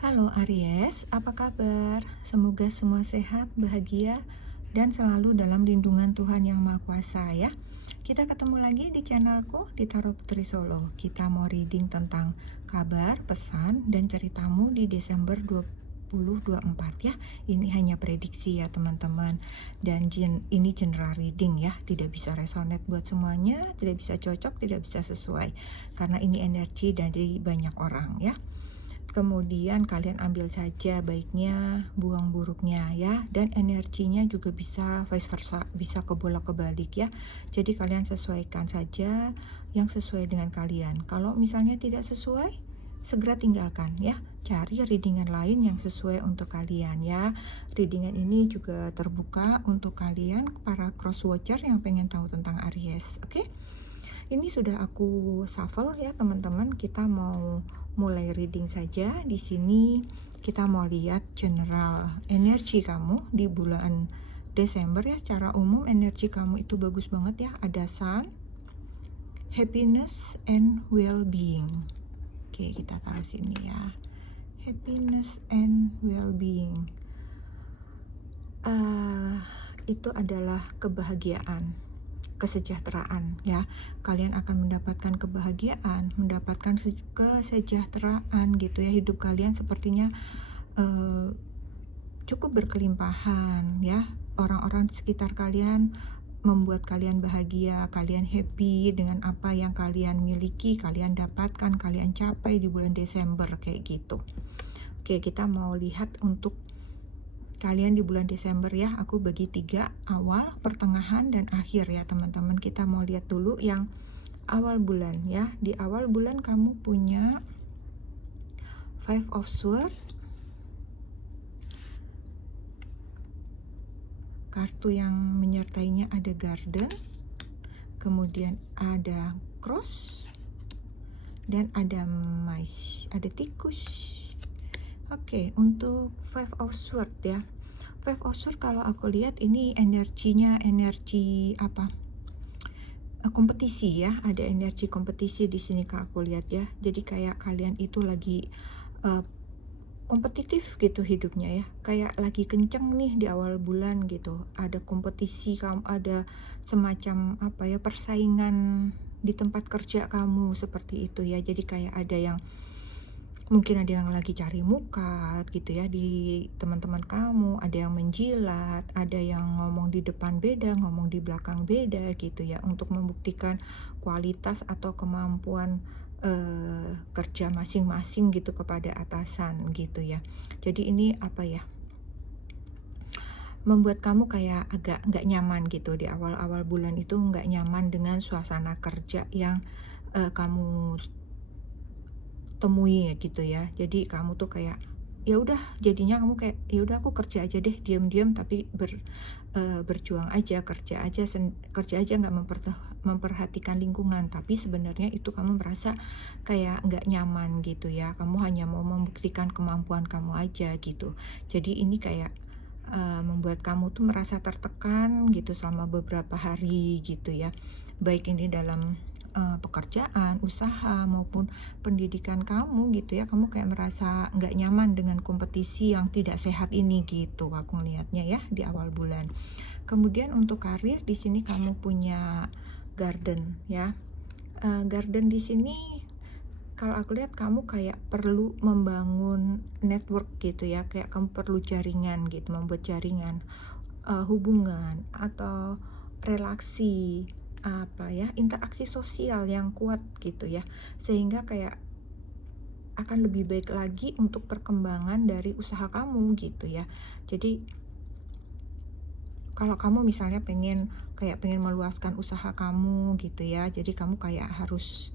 Halo Aries, apa kabar? Semoga semua sehat, bahagia, dan selalu dalam lindungan Tuhan Yang Maha Kuasa ya. Kita ketemu lagi di channelku di Tarot Putri Solo. Kita mau reading tentang kabar, pesan, dan ceritamu di Desember 2024 ya. Ini hanya prediksi ya teman-teman. Dan ini general reading ya. Tidak bisa resonate buat semuanya, tidak bisa cocok, tidak bisa sesuai. Karena ini energi dari banyak orang ya. Kemudian kalian ambil saja baiknya, buang buruknya ya, dan energinya juga bisa vice versa, bisa kebolak-kebalik ya. Jadi kalian sesuaikan saja yang sesuai dengan kalian. Kalau misalnya tidak sesuai, segera tinggalkan ya. Cari readingan lain yang sesuai untuk kalian ya. Readingan ini juga terbuka untuk kalian para cross watcher yang pengen tahu tentang Aries. Oke? Ini sudah aku shuffle ya teman-teman. Kita mau mulai reading saja. Di sini kita mau lihat general energi kamu di bulan Desember ya. Secara umum energi kamu itu bagus banget ya. Ada Sun, happiness and well-being. Oke, kita taruh sini ya. Happiness and well-being. Itu adalah kebahagiaan, kesejahteraan ya. Kalian akan mendapatkan kebahagiaan, mendapatkan kesejahteraan gitu ya. Hidup kalian sepertinya cukup berkelimpahan ya. Orang-orang di sekitar kalian membuat kalian bahagia, kalian happy dengan apa yang kalian miliki, kalian dapatkan, kalian capai di bulan Desember kayak gitu. Oke, kita mau lihat untuk kalian di bulan Desember ya. Aku bagi 3, awal, pertengahan, dan akhir ya teman-teman. Kita mau lihat dulu yang awal bulan ya. Di awal bulan kamu punya Five of Swords, kartu yang menyertainya ada Garden, kemudian ada Cross, dan ada Mice, ada tikus. Oke, untuk Five of Swords ya. Five of Swords kalau aku lihat ini energinya energi apa? Kompetisi ya, ada energi kompetisi di sini Kak, aku lihat ya. Jadi kayak kalian itu lagi kompetitif gitu hidupnya ya. Kayak lagi kenceng nih di awal bulan gitu. Ada kompetisi, kamu ada semacam apa ya, persaingan di tempat kerja kamu seperti itu ya. Jadi kayak ada yang mungkin ada yang lagi cari muka gitu ya di teman-teman kamu, ada yang menjilat, ada yang ngomong di depan beda, ngomong di belakang beda gitu ya, untuk membuktikan kualitas atau kemampuan kerja masing-masing gitu kepada atasan gitu ya. Jadi ini apa ya, membuat kamu kayak agak nggak nyaman gitu di awal-awal bulan itu, nggak nyaman dengan suasana kerja yang kamu temui ya gitu ya. Jadi kamu tuh kayak ya udah, jadinya kamu kayak ya udah aku kerja aja deh diam-diam, tapi berjuang aja, kerja aja nggak memperhatikan lingkungan, tapi sebenarnya itu kamu merasa kayak nggak nyaman gitu ya. Kamu hanya mau membuktikan kemampuan kamu aja gitu. Jadi ini kayak membuat kamu tuh merasa tertekan gitu selama beberapa hari gitu ya, baik ini dalam pekerjaan, usaha, maupun pendidikan kamu gitu ya. Kamu kayak merasa nggak nyaman dengan kompetisi yang tidak sehat ini gitu aku ngelihatnya ya di awal bulan. Kemudian untuk karir di sini kamu punya Garden ya. Garden di sini kalau aku lihat kamu kayak perlu membangun network gitu ya, kayak kamu perlu jaringan gitu, membuat jaringan hubungan atau relasi apa ya, interaksi sosial yang kuat gitu ya, sehingga kayak akan lebih baik lagi untuk perkembangan dari usaha kamu gitu ya. Jadi kalau kamu misalnya pengen meluaskan usaha kamu gitu ya, jadi kamu kayak harus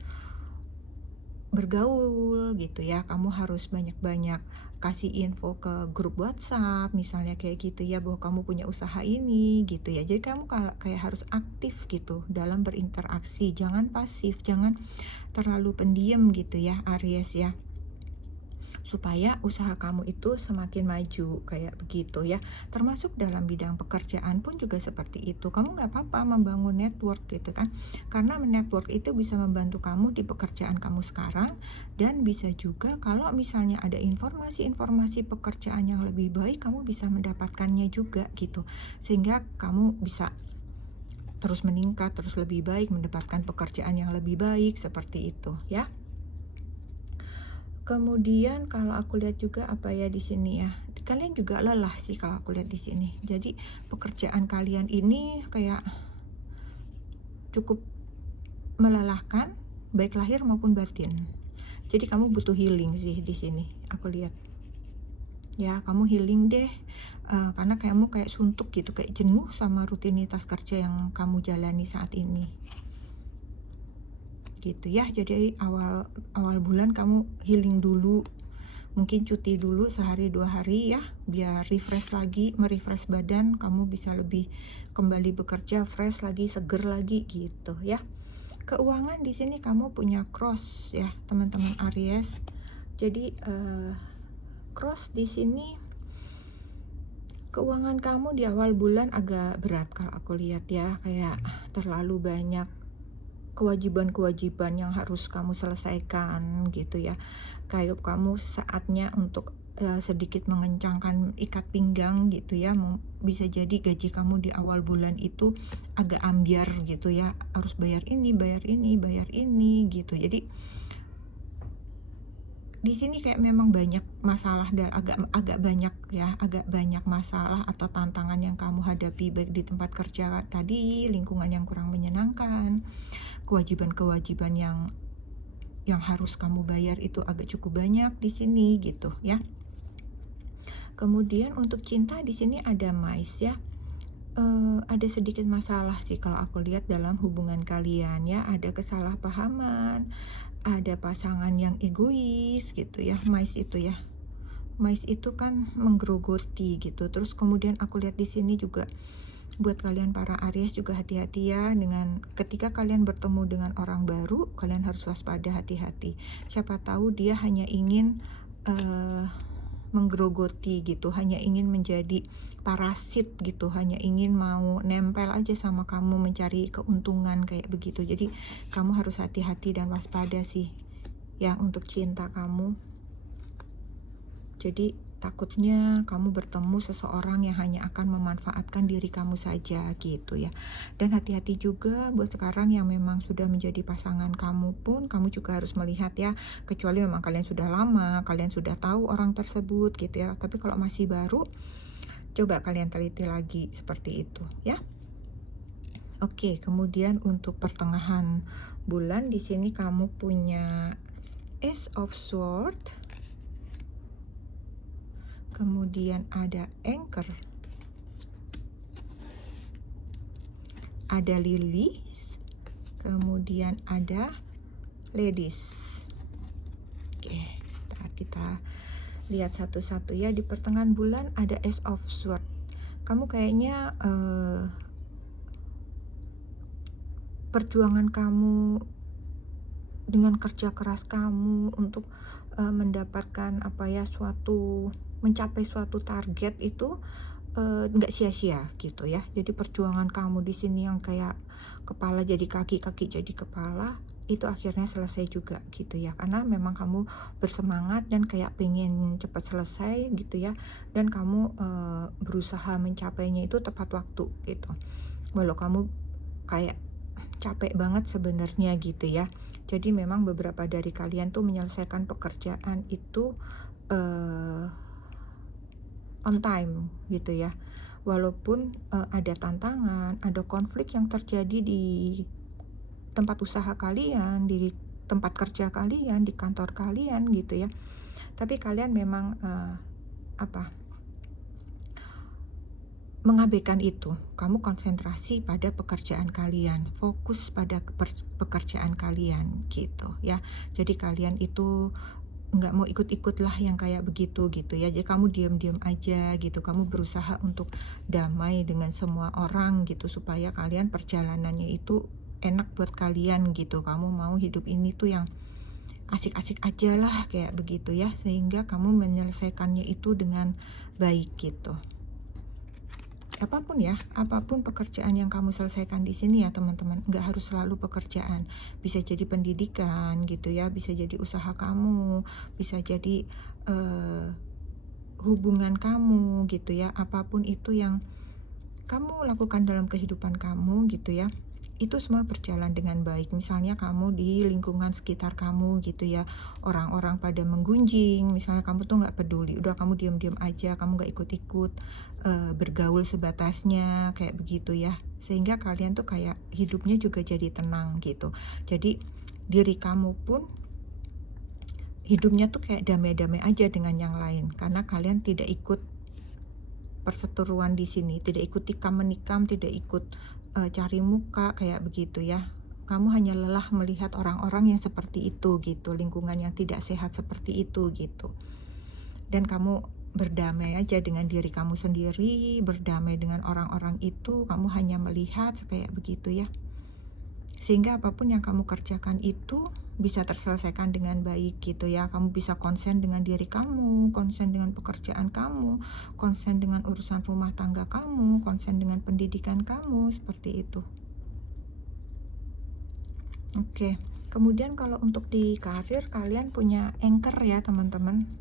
bergaul gitu ya, kamu harus banyak-banyak kasih info ke grup WhatsApp misalnya kayak gitu ya, bahwa kamu punya usaha ini gitu ya. Jadi kamu kayak harus aktif gitu dalam berinteraksi, jangan pasif, jangan terlalu pendiam gitu ya Aries ya. supaya usaha kamu itu semakin maju kayak begitu ya. Termasuk dalam bidang pekerjaan pun juga seperti itu. Kamu nggak apa-apa membangun network gitu kan, karena network itu bisa membantu kamu di pekerjaan kamu sekarang, dan bisa juga kalau misalnya ada informasi-informasi pekerjaan yang lebih baik, kamu bisa mendapatkannya juga gitu, sehingga kamu bisa terus meningkat, terus lebih baik, mendapatkan pekerjaan yang lebih baik seperti itu ya. Kemudian kalau aku lihat juga apa ya di sini ya, kalian juga lelah sih kalau aku lihat di sini. Jadi pekerjaan kalian ini kayak cukup melelahkan, baik lahir maupun batin. Jadi kamu butuh healing sih di sini, aku lihat. Ya, kamu healing deh, karena kamu kayak suntuk gitu, kayak jenuh sama rutinitas kerja yang kamu jalani saat ini. Gitu ya. Jadi awal bulan kamu healing dulu, mungkin cuti dulu sehari 2 hari ya, biar refresh lagi, merefresh badan, kamu bisa lebih kembali bekerja fresh lagi, seger lagi gitu ya. Keuangan di sini kamu punya cross ya, teman-teman Aries. Jadi cross di sini, keuangan kamu di awal bulan agak berat kalau aku lihat ya, kayak terlalu banyak kewajiban-kewajiban yang harus kamu selesaikan gitu ya. Kayak kamu saatnya untuk sedikit mengencangkan ikat pinggang gitu ya. Bisa jadi gaji kamu di awal bulan itu agak ambyar gitu ya, harus bayar ini, bayar ini, bayar ini gitu. Jadi di sini kayak memang banyak masalah, dan agak banyak ya, agak banyak masalah atau tantangan yang kamu hadapi, baik di tempat kerja tadi, lingkungan yang kurang menyenangkan, kewajiban-kewajiban yang harus kamu bayar itu agak cukup banyak di sini gitu ya. Kemudian untuk cinta di sini ada mais ya. Ada sedikit masalah sih kalau aku lihat dalam hubungan kalian ya, ada kesalahpahaman, ada pasangan yang egois gitu ya. Mais itu ya, mais itu kan menggerogoti gitu. Terus kemudian aku lihat di sini juga buat kalian para Aries juga hati-hati ya, dengan ketika kalian bertemu dengan orang baru, kalian harus waspada, hati-hati. Siapa tahu dia hanya ingin menggerogoti gitu, hanya ingin menjadi parasit gitu, hanya ingin mau nempel aja sama kamu, mencari keuntungan kayak begitu. Jadi kamu harus hati-hati dan waspada sih ya untuk cinta kamu. Jadi takutnya kamu bertemu seseorang yang hanya akan memanfaatkan diri kamu saja gitu ya. Dan hati-hati juga buat sekarang yang memang sudah menjadi pasangan kamu pun, kamu juga harus melihat ya, kecuali memang kalian sudah lama, kalian sudah tahu orang tersebut gitu ya. Tapi kalau masih baru, coba kalian teliti lagi seperti itu ya. Oke, kemudian untuk pertengahan bulan di sini kamu punya Ace of Swords, kemudian ada Anchor, ada Lily, kemudian ada Ladies. Oke, kita lihat satu-satu ya. Di pertengahan bulan ada Ace of Swords. Kamu kayaknya perjuangan kamu dengan kerja keras kamu untuk mendapatkan apa ya, mencapai suatu target itu nggak sia-sia gitu ya. Jadi perjuangan kamu di sini yang kayak kepala jadi kaki, kaki jadi kepala, itu akhirnya selesai juga gitu ya, karena memang kamu bersemangat dan kayak pengen cepat selesai gitu ya, dan kamu berusaha mencapainya itu tepat waktu gitu, walau kamu kayak capek banget sebenarnya gitu ya. Jadi memang beberapa dari kalian tuh menyelesaikan pekerjaan itu on time gitu ya, walaupun ada tantangan, ada konflik yang terjadi di tempat usaha kalian, di tempat kerja kalian, di kantor kalian gitu ya. Tapi kalian memang mengabaikan itu. Kamu konsentrasi pada pekerjaan kalian, fokus pada pekerjaan kalian gitu ya. Jadi kalian itu nggak mau ikut-ikut lah yang kayak begitu gitu ya. Jadi kamu diam-diam aja gitu, kamu berusaha untuk damai dengan semua orang gitu, supaya kalian perjalanannya itu enak buat kalian gitu. Kamu mau hidup ini tuh yang asik-asik aja lah kayak begitu ya, sehingga kamu menyelesaikannya itu dengan baik gitu. Apapun ya, apapun pekerjaan yang kamu selesaikan di sini ya teman-teman, nggak harus selalu pekerjaan, bisa jadi pendidikan gitu ya, bisa jadi usaha kamu, bisa jadi hubungan kamu gitu ya, apapun itu yang kamu lakukan dalam kehidupan kamu gitu ya, itu semua berjalan dengan baik. Misalnya kamu di lingkungan sekitar kamu gitu ya, orang-orang pada menggunjing, misalnya kamu tuh nggak peduli, udah kamu diam-diam aja, kamu nggak ikut-ikut bergaul sebatasnya kayak begitu ya, sehingga kalian tuh kayak hidupnya juga jadi tenang gitu. Jadi diri kamu pun hidupnya tuh kayak damai-damai aja dengan yang lain, karena kalian tidak ikut perseteruan di sini, tidak ikut tikam menikam, tidak ikut cari muka kayak begitu ya. Kamu hanya lelah melihat orang-orang yang seperti itu gitu, lingkungan yang tidak sehat seperti itu gitu. Dan kamu berdamai aja dengan diri kamu sendiri, berdamai dengan orang-orang itu, kamu hanya melihat kayak begitu ya. Sehingga apapun yang kamu kerjakan itu bisa terselesaikan dengan baik gitu ya. Kamu bisa konsen dengan diri kamu, konsen dengan pekerjaan kamu, konsen dengan urusan rumah tangga kamu, konsen dengan pendidikan kamu, seperti itu. Oke, kemudian kalau untuk di karir kalian punya anchor ya teman-teman.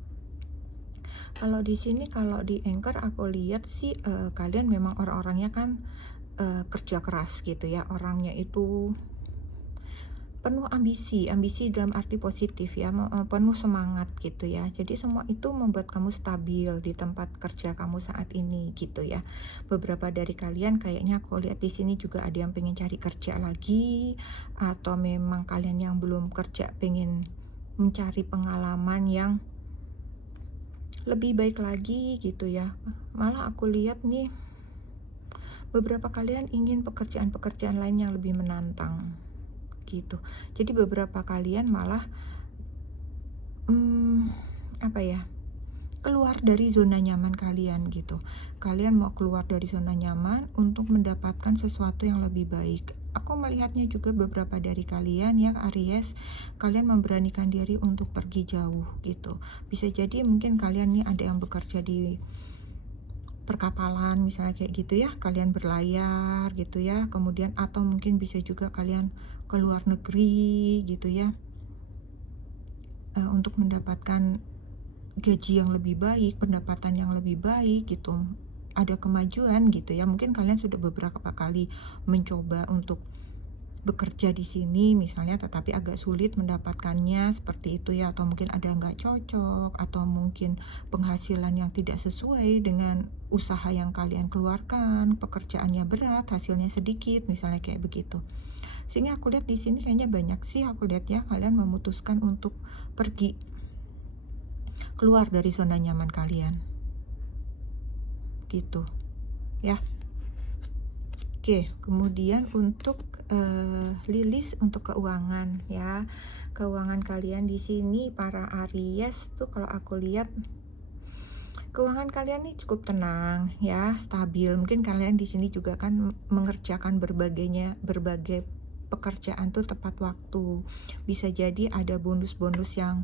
Kalau di sini, kalau di anchor aku lihat sih kalian memang orang-orangnya kan kerja keras gitu ya, orangnya itu penuh ambisi dalam arti positif ya, penuh semangat gitu ya. Jadi semua itu membuat kamu stabil di tempat kerja kamu saat ini gitu ya. Beberapa dari kalian kayaknya aku lihat di sini juga ada yang pengen cari kerja lagi, atau memang kalian yang belum kerja pengen mencari pengalaman yang lebih baik lagi gitu ya. Malah aku lihat nih beberapa kalian ingin pekerjaan-pekerjaan lain yang lebih menantang gitu. Jadi beberapa kalian malah apa ya, keluar dari zona nyaman kalian gitu. Kalian mau keluar dari zona nyaman untuk mendapatkan sesuatu yang lebih baik. Aku melihatnya juga beberapa dari kalian yang Aries, kalian memberanikan diri untuk pergi jauh gitu. Bisa jadi mungkin kalian nih ada yang bekerja di perkapalan misalnya kayak gitu ya, kalian berlayar gitu ya, kemudian atau mungkin bisa juga kalian ke luar negeri gitu ya, untuk mendapatkan gaji yang lebih baik, pendapatan yang lebih baik gitu, ada kemajuan gitu ya. Mungkin kalian sudah beberapa kali mencoba untuk bekerja di sini misalnya, tetapi agak sulit mendapatkannya seperti itu ya, atau mungkin ada nggak cocok, atau mungkin penghasilan yang tidak sesuai dengan usaha yang kalian keluarkan, pekerjaannya berat, hasilnya sedikit, misalnya kayak begitu. Sehingga aku lihat di sini kayaknya banyak sih, aku lihat ya, kalian memutuskan untuk pergi keluar dari zona nyaman kalian gitu ya. Oke, kemudian untuk Lilis, untuk keuangan ya. Keuangan kalian di sini para Aries tuh kalau aku lihat keuangan kalian nih cukup tenang ya, stabil. Mungkin kalian di sini juga kan mengerjakan berbagai pekerjaan tuh tepat waktu. Bisa jadi ada bonus-bonus yang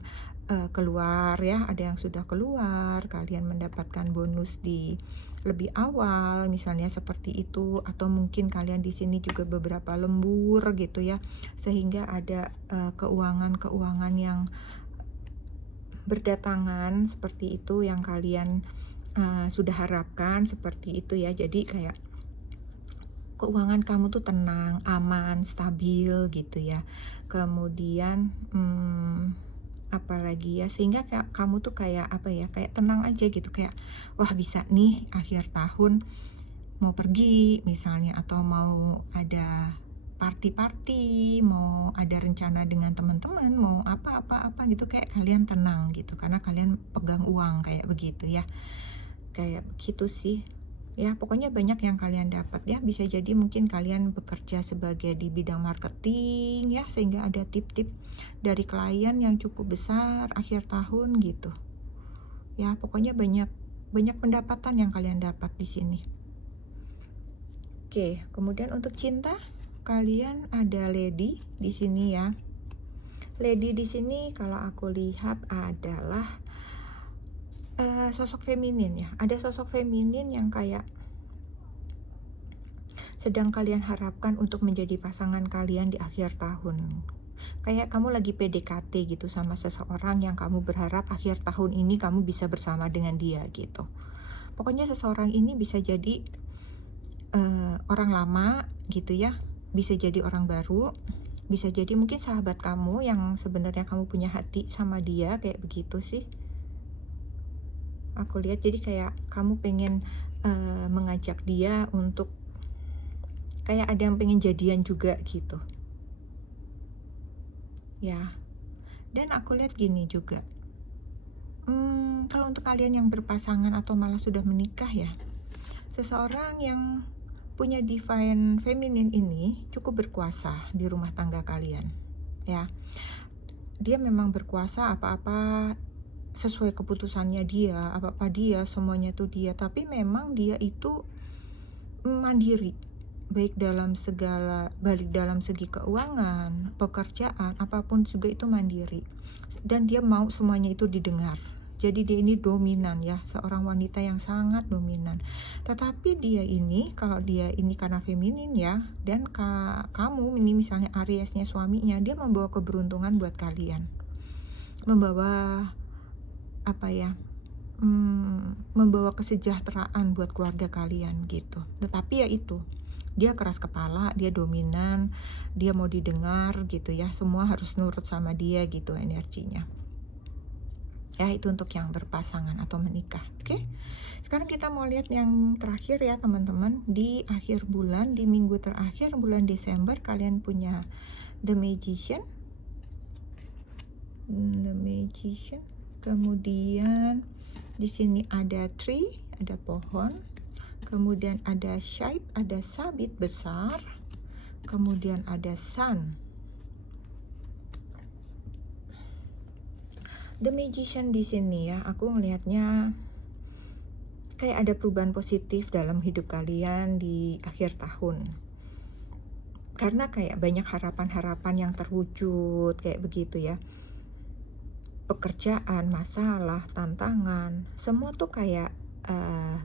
keluar ya, ada yang sudah keluar, kalian mendapatkan bonus di lebih awal misalnya seperti itu, atau mungkin kalian di sini juga beberapa lembur gitu ya, sehingga ada keuangan-keuangan yang berdatangan seperti itu yang kalian sudah harapkan seperti itu ya. Jadi kayak keuangan kamu tuh tenang, aman, stabil gitu ya. Kemudian apalagi ya, sehingga kayak kamu tuh kayak apa ya, kayak tenang aja gitu, kayak wah bisa nih akhir tahun mau pergi misalnya, atau mau ada party-party, mau ada rencana dengan teman-teman, mau apa-apa gitu, kayak kalian tenang gitu karena kalian pegang uang kayak begitu ya. Kayak begitu sih. Ya, pokoknya banyak yang kalian dapat ya. Bisa jadi mungkin kalian bekerja sebagai di bidang marketing ya, sehingga ada tip-tip dari klien yang cukup besar akhir tahun gitu. Ya, pokoknya banyak pendapatan yang kalian dapat di sini. Oke, kemudian untuk cinta, kalian ada lady di sini ya. Lady di sini kalau aku lihat adalah sosok feminin ya. Ada sosok feminin yang kayak sedang kalian harapkan untuk menjadi pasangan kalian di akhir tahun. Kayak kamu lagi PDKT gitu sama seseorang yang kamu berharap akhir tahun ini kamu bisa bersama dengan dia gitu. Pokoknya seseorang ini bisa jadi orang lama gitu ya, bisa jadi orang baru, bisa jadi mungkin sahabat kamu yang sebenarnya kamu punya hati sama dia, kayak begitu sih aku lihat. Jadi kayak kamu pengen mengajak dia untuk, kayak ada yang pengen jadian juga gitu ya. Dan aku lihat gini juga, kalau untuk kalian yang berpasangan atau malah sudah menikah ya, seseorang yang punya divine feminin ini cukup berkuasa di rumah tangga kalian ya. Dia memang berkuasa, apa-apa sesuai keputusannya dia, apa-apa dia, semuanya itu dia. Tapi memang dia itu mandiri, baik dalam segi keuangan, pekerjaan, apapun juga itu mandiri. Dan dia mau semuanya itu didengar. Jadi dia ini dominan ya, seorang wanita yang sangat dominan. Tetapi dia ini, kalau dia ini karena feminin ya, dan kamu ini misalnya Ariesnya suaminya, dia membawa keberuntungan buat kalian. Membawa apa ya? Membawa kesejahteraan buat keluarga kalian gitu. Tetapi ya itu, dia keras kepala, dia dominan, dia mau didengar gitu ya, semua harus nurut sama dia gitu energinya ya. Itu untuk yang berpasangan atau menikah. Oke, sekarang kita mau lihat yang terakhir ya teman-teman. Di akhir bulan, di minggu terakhir bulan Desember, kalian punya The Magician, kemudian di sini ada tree, ada pohon, kemudian ada shape, ada sabit besar, kemudian ada sun. The Magician di sini ya, aku ngelihatnya kayak ada perubahan positif dalam hidup kalian di akhir tahun. Karena kayak banyak harapan-harapan yang terwujud kayak begitu ya. Pekerjaan, masalah, tantangan, semua tuh kayak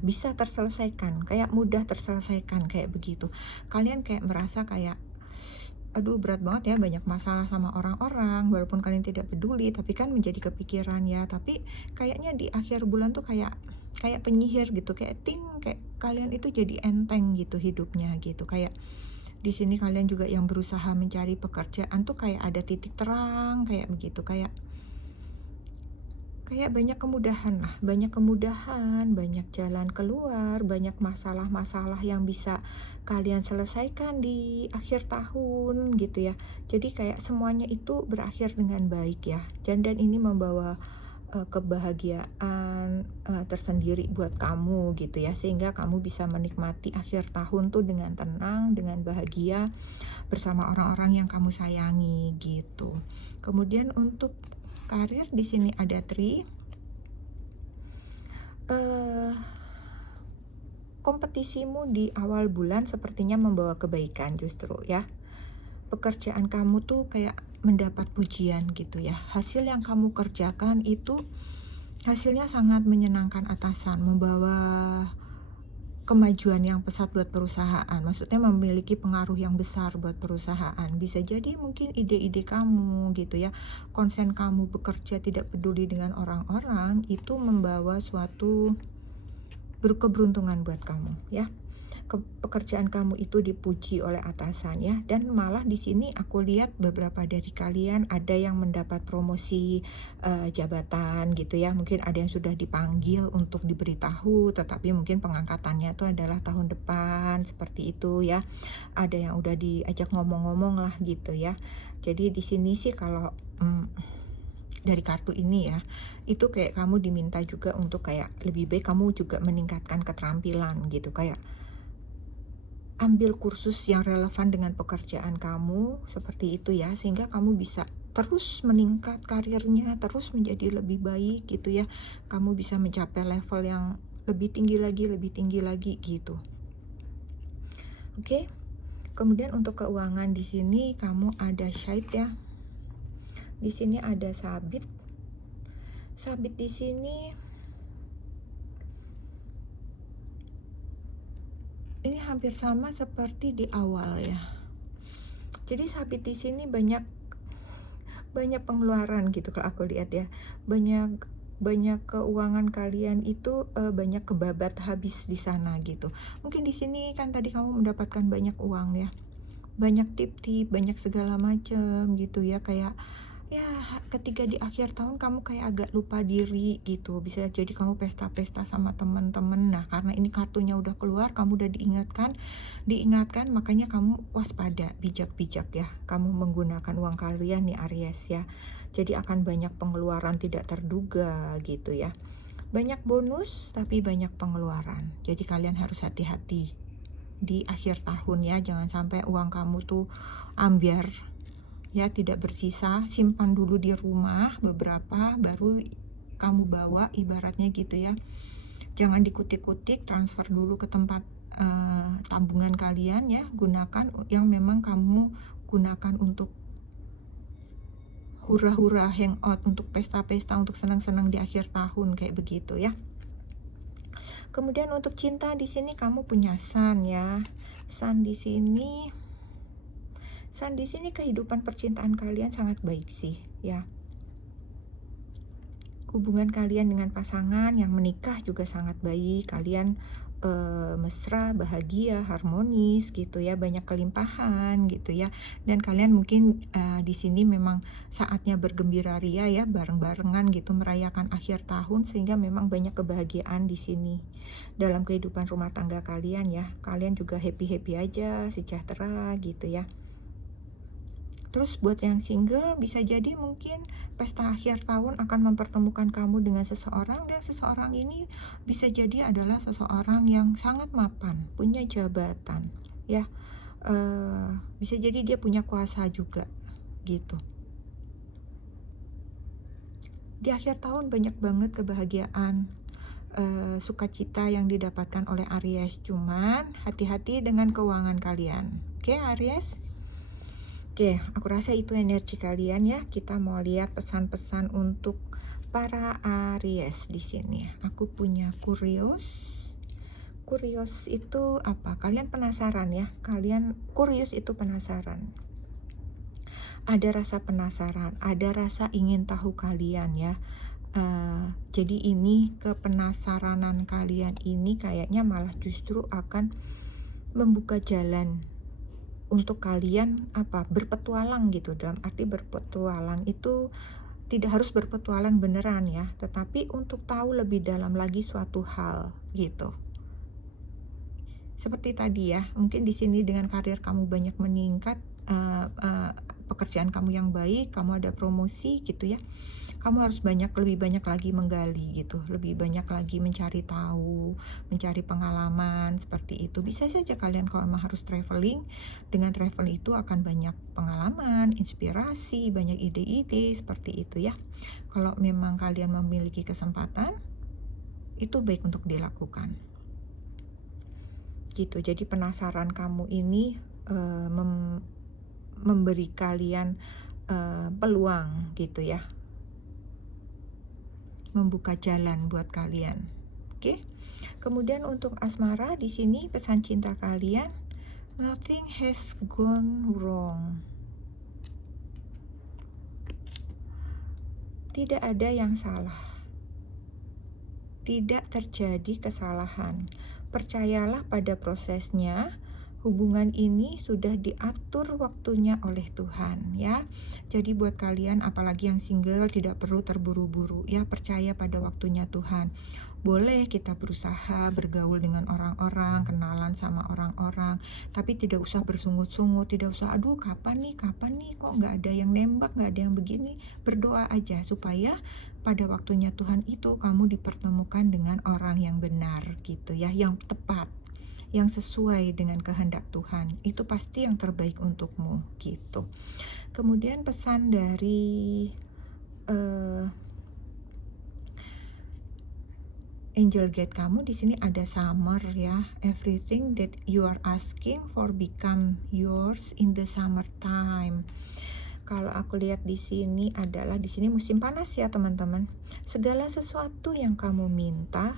bisa terselesaikan, kayak mudah terselesaikan kayak begitu. Kalian kayak merasa kayak, aduh berat banget ya, banyak masalah sama orang-orang, walaupun kalian tidak peduli, tapi kan menjadi kepikiran ya. Tapi kayaknya di akhir bulan tuh kayak penyihir gitu, kayak kayak kalian itu jadi enteng gitu hidupnya gitu. Kayak di sini kalian juga yang berusaha mencari pekerjaan tuh kayak ada titik terang kayak begitu, kayak banyak kemudahan lah, banyak jalan keluar, banyak masalah-masalah yang bisa kalian selesaikan di akhir tahun gitu ya. Jadi kayak semuanya itu berakhir dengan baik ya. Dan ini membawa kebahagiaan tersendiri buat kamu gitu ya, sehingga kamu bisa menikmati akhir tahun tuh dengan tenang, dengan bahagia bersama orang-orang yang kamu sayangi gitu. Kemudian untuk karir di sini ada tree. Kompetisimu di awal bulan sepertinya membawa kebaikan justru ya. Pekerjaan kamu tuh kayak mendapat pujian gitu ya. Hasil yang kamu kerjakan itu hasilnya sangat menyenangkan atasan, membawa kemajuan yang pesat buat perusahaan, maksudnya memiliki pengaruh yang besar buat perusahaan. Bisa jadi mungkin ide-ide kamu gitu ya, konsen kamu bekerja tidak peduli dengan orang-orang, itu membawa suatu berkeberuntungan buat kamu ya. Pekerjaan kamu itu dipuji oleh atasan ya, dan malah di sini aku lihat beberapa dari kalian ada yang mendapat promosi jabatan gitu ya. Mungkin ada yang sudah dipanggil untuk diberitahu, tetapi mungkin pengangkatannya itu adalah tahun depan seperti itu ya. Ada yang udah diajak ngomong-ngomong lah gitu ya. Jadi di sini sih kalau dari kartu ini ya, itu kayak kamu diminta juga untuk kayak lebih baik kamu juga meningkatkan keterampilan gitu, kayak ambil kursus yang relevan dengan pekerjaan kamu seperti itu ya, sehingga kamu bisa terus meningkat karirnya, terus menjadi lebih baik gitu ya. Kamu bisa mencapai level yang lebih tinggi lagi gitu. Oke. Kemudian untuk keuangan di sini kamu ada shade ya. Di sini ada sabit. Sabit di sini ini hampir sama seperti di awal ya. Jadi sabit di sini banyak pengeluaran gitu kalau aku lihat ya. Banyak keuangan kalian itu banyak kebabat habis di sana gitu. Mungkin di sini kan tadi kamu mendapatkan banyak uang ya. Banyak tip-tip, banyak segala macam gitu ya, kayak ya ketika di akhir tahun kamu kayak agak lupa diri gitu. Bisa jadi kamu pesta-pesta sama teman-teman. Nah, karena ini kartunya udah keluar, kamu udah diingatkan, makanya kamu waspada, bijak-bijak ya. Kamu menggunakan uang kalian nih Aries ya. Jadi akan banyak pengeluaran tidak terduga gitu ya. Banyak bonus tapi banyak pengeluaran. Jadi kalian harus hati-hati di akhir tahun ya. Jangan sampai uang kamu tuh ambiar ya, tidak bersisa. Simpan dulu di rumah beberapa, baru kamu bawa, ibaratnya gitu ya. Jangan dikutik-kutik, transfer dulu ke tempat tabungan kalian ya. Gunakan yang memang kamu gunakan untuk hura-hura, hangout, untuk pesta-pesta, untuk senang-senang di akhir tahun kayak begitu ya. Kemudian untuk cinta di sini kamu punya Sun ya. Sun di sini kehidupan percintaan kalian sangat baik sih ya. Hubungan kalian dengan pasangan yang menikah juga sangat baik. Kalian mesra, bahagia, harmonis gitu ya, banyak kelimpahan gitu ya. Dan kalian mungkin di sini memang saatnya bergembira ria ya, bareng-barengan gitu merayakan akhir tahun, sehingga memang banyak kebahagiaan di sini dalam kehidupan rumah tangga kalian ya. Kalian juga happy-happy aja, sejahtera gitu ya. Terus buat yang single, bisa jadi mungkin pesta akhir tahun akan mempertemukan kamu dengan seseorang, dan seseorang ini bisa jadi adalah seseorang yang sangat mapan, punya jabatan ya. Bisa jadi dia punya kuasa juga gitu. Di akhir tahun banyak banget kebahagiaan, sukacita yang didapatkan oleh Aries. Cuman hati-hati dengan keuangan kalian. Oke, Aries? Oke, aku rasa itu energi kalian ya. Kita mau lihat pesan-pesan untuk para Aries di sini. Aku punya Curious. Curious itu apa? Kalian penasaran ya? Kalian curious itu penasaran. Ada rasa penasaran, ada rasa ingin tahu kalian ya. Jadi ini kepenasaranan kalian ini kayaknya malah justru akan membuka jalan untuk kalian berpetualang gitu. Dalam arti berpetualang itu tidak harus berpetualang beneran ya, tetapi untuk tahu lebih dalam lagi suatu hal gitu. Seperti tadi ya, mungkin di sini dengan karir kamu banyak meningkat, pekerjaan kamu yang baik, kamu ada promosi gitu ya. Kamu harus lebih banyak lagi menggali gitu, lebih banyak lagi mencari tahu, mencari pengalaman seperti itu. Bisa saja kalian kalau memang harus traveling, dengan travel itu akan banyak pengalaman, inspirasi, banyak ide-ide seperti itu ya. Kalau memang kalian memiliki kesempatan, itu baik untuk dilakukan gitu. Jadi penasaran kamu ini memberi kalian peluang gitu ya, membuka jalan buat kalian. Oke. Kemudian untuk asmara di sini pesan cinta kalian, nothing has gone wrong. Tidak ada yang salah. Tidak terjadi kesalahan. Percayalah pada prosesnya. Hubungan ini sudah diatur waktunya oleh Tuhan ya. Jadi buat kalian apalagi yang single, tidak perlu terburu-buru ya, percaya pada waktunya Tuhan. Boleh kita berusaha bergaul dengan orang-orang, kenalan sama orang-orang, tapi tidak usah bersungut-sungut, tidak usah aduh kapan nih kok nggak ada yang nembak, nggak ada yang begini. Berdoa aja supaya pada waktunya Tuhan itu kamu dipertemukan dengan orang yang benar gitu ya, yang tepat, yang sesuai dengan kehendak Tuhan. Itu pasti yang terbaik untukmu gitu. Kemudian pesan dari angel guide kamu di sini ada summer ya. Everything that you are asking for become yours in the summertime. Kalau aku lihat di sini adalah di sini musim panas ya teman-teman. Segala sesuatu yang kamu minta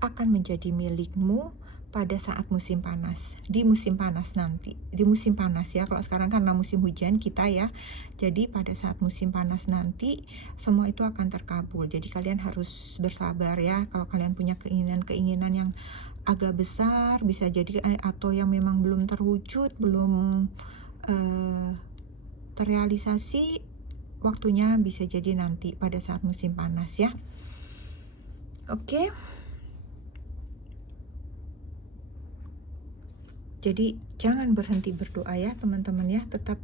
akan menjadi milikmu pada saat musim panas, di musim panas nanti, di musim panas ya. Kalau sekarang karena musim hujan kita ya, jadi pada saat musim panas nanti semua itu akan terkabul. Jadi kalian harus bersabar ya. Kalau kalian punya keinginan-keinginan yang agak besar, bisa jadi atau yang memang belum terwujud, belum terrealisasi, waktunya bisa jadi nanti pada saat musim panas ya. Oke. Jadi jangan berhenti berdoa ya teman-teman ya, tetap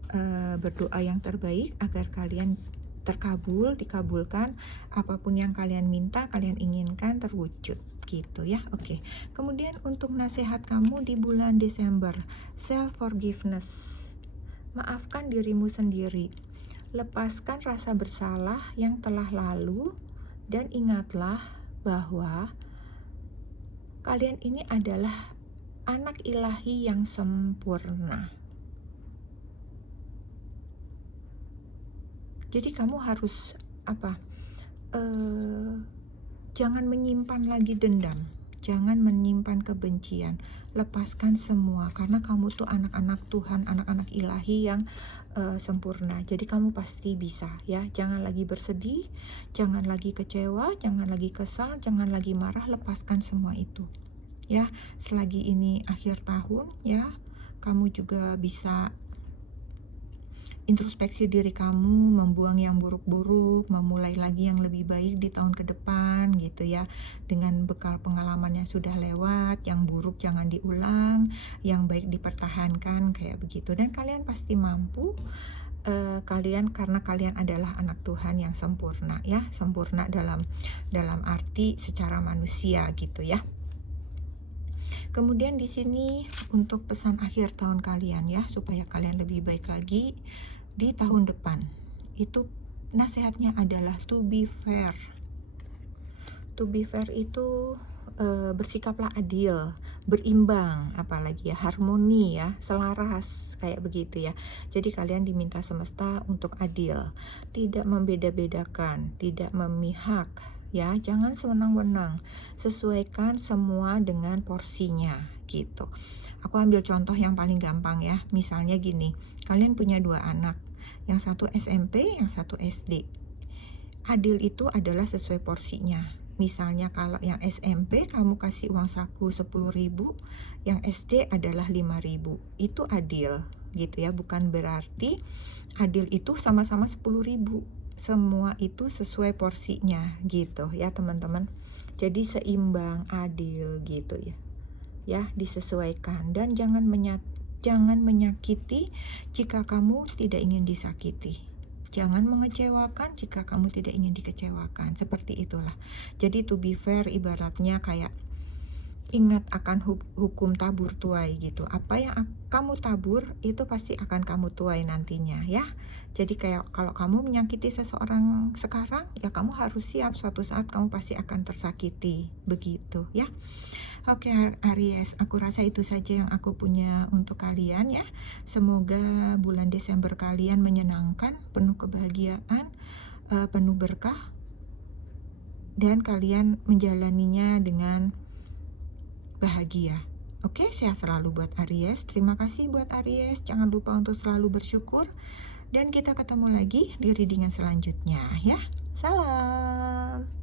berdoa yang terbaik agar kalian dikabulkan, apapun yang kalian minta, kalian inginkan terwujud gitu ya. Oke. Kemudian untuk nasihat kamu di bulan Desember, self forgiveness. Maafkan dirimu sendiri. Lepaskan rasa bersalah yang telah lalu dan ingatlah bahwa kalian ini adalah anak ilahi yang sempurna. Jadi kamu harus jangan menyimpan lagi dendam, jangan menyimpan kebencian, lepaskan semua karena kamu tuh anak-anak Tuhan, anak-anak ilahi yang sempurna. Jadi kamu pasti bisa ya. Jangan lagi bersedih, jangan lagi kecewa, jangan lagi kesal, jangan lagi marah, lepaskan semua itu. Ya, selagi ini akhir tahun ya, kamu juga bisa introspeksi diri kamu, membuang yang buruk-buruk, memulai lagi yang lebih baik di tahun ke depan gitu ya, dengan bekal pengalaman yang sudah lewat. Yang buruk jangan diulang, yang baik dipertahankan kayak begitu. Dan kalian pasti mampu, karena kalian adalah anak Tuhan yang sempurna ya, sempurna dalam arti secara manusia gitu ya. Kemudian di sini untuk pesan akhir tahun kalian ya, supaya kalian lebih baik lagi di tahun depan. Itu nasihatnya adalah to be fair. To be fair itu bersikaplah adil, berimbang, apalagi ya, harmoni ya, selaras kayak begitu ya. Jadi kalian diminta semesta untuk adil, tidak membeda-bedakan, tidak memihak ya, jangan sewenang-wenang, sesuaikan semua dengan porsinya gitu. Aku ambil contoh yang paling gampang ya, misalnya gini, kalian punya 2 anak, yang satu SMP, yang satu SD. Adil itu adalah sesuai porsinya. Misalnya kalau yang SMP kamu kasih uang saku 10.000, yang SD adalah 5.000. Itu adil gitu ya, bukan berarti adil itu sama-sama 10.000. Semua itu sesuai porsinya gitu ya teman-teman. Jadi seimbang, adil gitu ya. Ya, disesuaikan dan jangan menyakiti jika kamu tidak ingin disakiti. Jangan mengecewakan jika kamu tidak ingin dikecewakan. Seperti itulah. Jadi to be fair ibaratnya kayak ingat akan hukum tabur tuai gitu. Apa yang kamu tabur itu pasti akan kamu tuai nantinya ya. Jadi kayak kalau kamu menyakiti seseorang sekarang, ya kamu harus siap suatu saat kamu pasti akan tersakiti. Begitu ya. Oke Aries, aku rasa itu saja yang aku punya untuk kalian ya. Semoga bulan Desember kalian menyenangkan, penuh kebahagiaan, penuh berkah, dan kalian menjalaninya dengan bahagia. Oke, sehat selalu buat Aries. Terima kasih buat Aries. Jangan lupa untuk selalu bersyukur. Dan kita ketemu lagi di readingan selanjutnya ya. Salam.